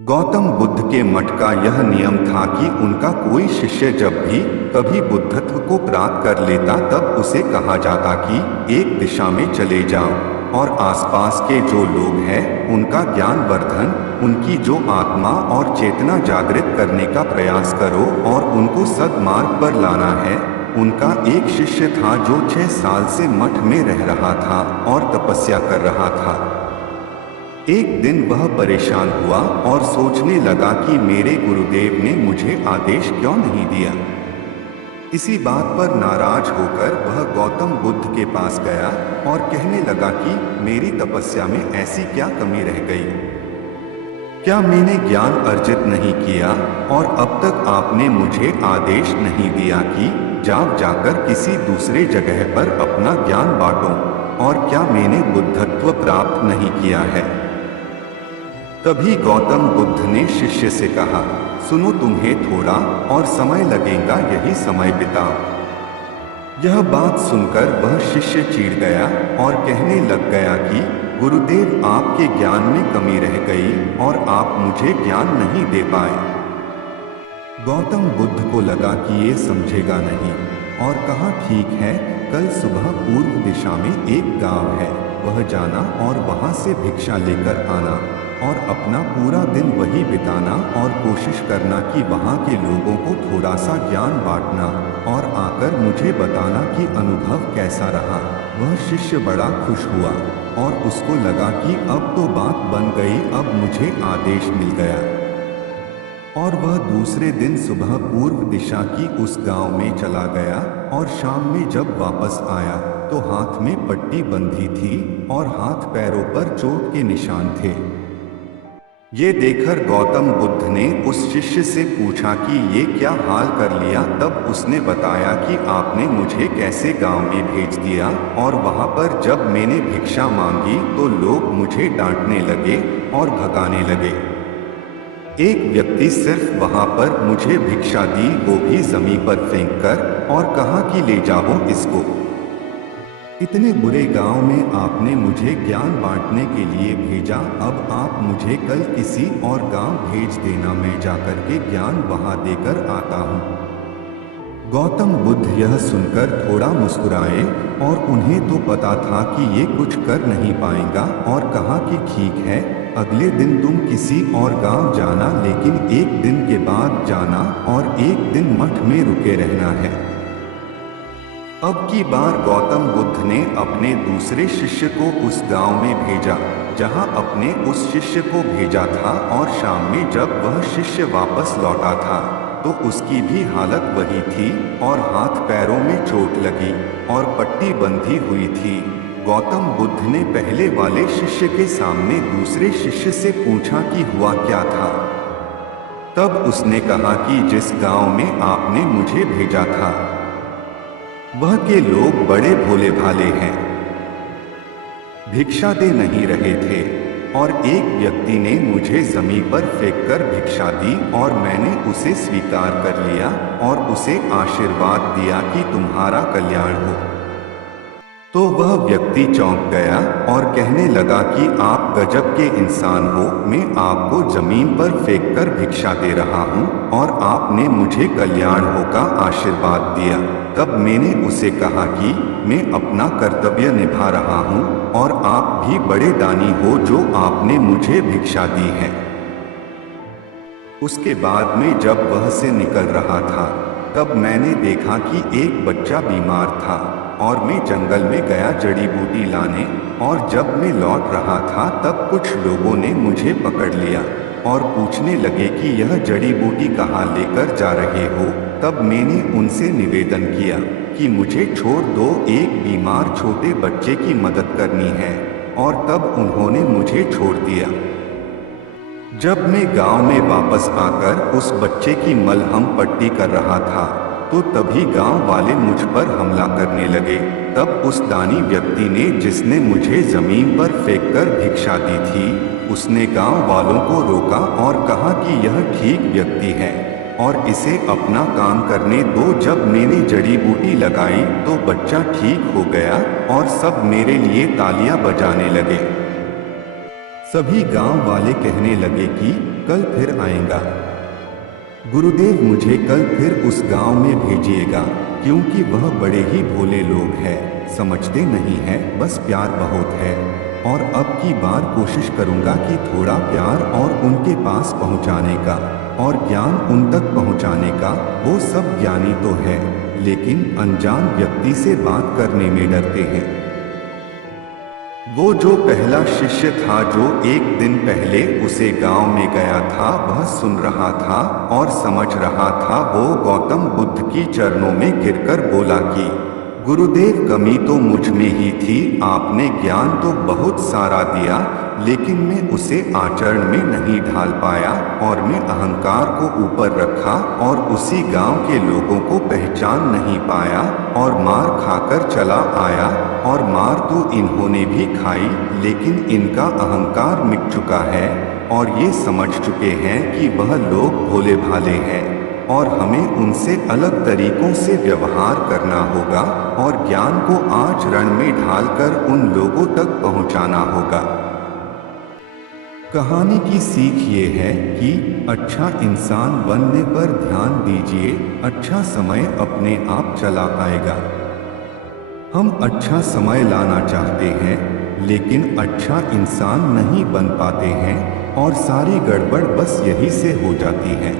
गौतम बुद्ध के मठ का यह नियम था कि उनका कोई शिष्य जब भी कभी बुद्धत्व को प्राप्त कर लेता तब उसे कहा जाता कि एक दिशा में चले जाओ और आसपास के जो लोग हैं उनका ज्ञान वर्धन, उनकी जो आत्मा और चेतना जागृत करने का प्रयास करो और उनको सद्मार्ग पर लाना है। उनका एक शिष्य था जो 6 साल से मठ में रह रहा था और तपस्या कर रहा था। एक दिन वह परेशान हुआ और सोचने लगा कि मेरे गुरुदेव ने मुझे आदेश क्यों नहीं दिया। इसी बात पर नाराज होकर वह गौतम बुद्ध के पास गया और कहने लगा कि मेरी तपस्या में ऐसी क्या कमी रह गई? क्या मैंने ज्ञान अर्जित नहीं किया और अब तक आपने मुझे आदेश नहीं दिया कि जाकर किसी दूसरे जगह पर अपना ज्ञान बांटो? और क्या मैंने बुद्धत्व प्राप्त नहीं किया है? तभी गौतम बुद्ध ने शिष्य से कहा, सुनो, तुम्हें थोड़ा और समय लगेगा, यही समय बिताओ। यह बात सुनकर वह शिष्य चिढ़ गया और कहने लग गया कि गुरुदेव, आपके ज्ञान में कमी रह गई और आप मुझे ज्ञान नहीं दे पाए। गौतम बुद्ध को लगा कि ये समझेगा नहीं और कहा, ठीक है, कल सुबह पूर्व दिशा में एक गांव है, वह जाना और वहां से भिक्षा लेकर आना और अपना पूरा दिन वही बिताना और कोशिश करना कि वहाँ के लोगों को थोड़ा सा ज्ञान बांटना और आकर मुझे बताना कि अनुभव कैसा रहा। वह शिष्य बड़ा खुश हुआ और उसको लगा कि अब तो बात बन गई, अब मुझे आदेश मिल गया। और वह दूसरे दिन सुबह पूर्व दिशा की उस गांव में चला गया और शाम में जब वापस आया तो हाथ में पट्टी बंधी थी और हाथ पैरों पर चोट के निशान थे। ये देखकर गौतम बुद्ध ने उस शिष्य से पूछा कि ये क्या हाल कर लिया? तब उसने बताया कि आपने मुझे कैसे गांव में भेज दिया और वहां पर जब मैंने भिक्षा मांगी तो लोग मुझे डांटने लगे और भगाने लगे। एक व्यक्ति सिर्फ वहां पर मुझे भिक्षा दी, वो भी जमीन पर फेंक कर, और कहा कि ले जाओ इसको। इतने बुरे गांव में आपने मुझे ज्ञान बांटने के लिए भेजा, अब आप मुझे कल किसी और गांव भेज देना, मैं जाकर के ज्ञान वहां देकर आता हूँ। गौतम बुद्ध यह सुनकर थोड़ा मुस्कुराए और उन्हें तो पता था कि ये कुछ कर नहीं पाएगा और कहा कि ठीक है, अगले दिन तुम किसी और गांव जाना, लेकिन एक दिन के बाद जाना और एक दिन मठ में रुके रहना है। अब की बार गौतम बुद्ध ने अपने दूसरे शिष्य को उस गांव में भेजा जहां अपने उस शिष्य को भेजा था और शाम में जब वह शिष्य वापस लौटा था तो उसकी भी हालत वही थी और हाथ पैरों में चोट लगी और पट्टी बंधी हुई थी। गौतम बुद्ध ने पहले वाले शिष्य के सामने दूसरे शिष्य से पूछा कि हुआ क्या था। तब उसने कहा कि जिस गांव में आपने मुझे भेजा था वह के लोग बड़े भोले भाले हैं, भिक्षा दे नहीं रहे थे और एक व्यक्ति ने मुझे जमीन पर फेंककर भिक्षा दी और मैंने उसे स्वीकार कर लिया और उसे आशीर्वाद दिया कि तुम्हारा कल्याण हो। तो वह व्यक्ति चौंक गया और कहने लगा कि आप गजब के इंसान हो, मैं आपको जमीन पर फेंककर भिक्षा दे रहा हूँ और आपने मुझे कल्याण हो का आशीर्वाद दिया। तब मैंने उसे कहा कि मैं अपना कर्तव्य निभा रहा हूँ और आप भी बड़े दानी हो जो आपने मुझे भिक्षा दी है। उसके बाद में जब वह से निकल रहा था तब मैंने देखा कि एक बच्चा बीमार था और मैं जंगल में गया जड़ी बूटी लाने, और जब मैं लौट रहा था तब कुछ लोगों ने मुझे पकड़ लिया और पूछने लगे कि यह जड़ी बूटी कहाँ लेकर जा रहे हो। तब मैंने उनसे निवेदन किया कि मुझे छोड़ दो, एक बीमार छोटे बच्चे की मदद करनी है, और तब उन्होंने मुझे छोड़ दिया। जब मैं गांव में वापस आकर उस बच्चे की मलहम पट्टी कर रहा था तो तभी गांव वाले मुझ पर हमला करने लगे। तब उस दानी व्यक्ति ने जिसने मुझे जमीन पर फेंककर भिक्षा दी थी उसने गांव वालों को रोका और कहा कि यह ठीक व्यक्ति है और इसे अपना काम करने दो। जब मैंने जड़ी बूटी लगाई तो बच्चा ठीक हो गया और सब मेरे लिए तालियां बजाने लगे। सभी गांव वाले कहने लगे कि कल फिर आएगा। गुरुदेव मुझे कल फिर उस गांव में भेजिएगा, क्योंकि वह बड़े ही भोले लोग हैं, समझते नहीं हैं, बस प्यार बहुत है। और अब की बार कोशिश करूंगा कि थोड़ा प्यार और उनके पास पहुंचाने का और ज्ञान उन तक पहुंचाने का। वो सब ज्ञानी तो है, लेकिन अनजान व्यक्ति से बात करने में डरते हैं। वो जो पहला शिष्य था जो एक दिन पहले उसे गांव में गया था, वह सुन रहा था और समझ रहा था। वो गौतम बुद्ध की चरणों में गिरकर बोला कि गुरुदेव, कमी तो मुझ में ही थी। आपने ज्ञान तो बहुत सारा दिया, लेकिन मैं उसे आचरण में नहीं ढाल पाया और मैं अहंकार को ऊपर रखा और उसी गांव के लोगों को पहचान नहीं पाया और मार खाकर चला आया। और मार तो इन्होंने भी खाई, लेकिन इनका अहंकार मिट चुका है और ये समझ चुके हैं कि वह लोग भोले भाले हैं और हमें उनसे अलग तरीकों से व्यवहार करना होगा और ज्ञान को आचरण में ढालकर उन लोगों तक पहुंचाना होगा। कहानी की सीख ये है कि अच्छा इंसान बनने पर ध्यान दीजिए, अच्छा समय अपने आप चला आएगा। हम अच्छा समय लाना चाहते हैं, लेकिन अच्छा इंसान नहीं बन पाते हैं और सारी गड़बड़ बस यही से हो जाती है।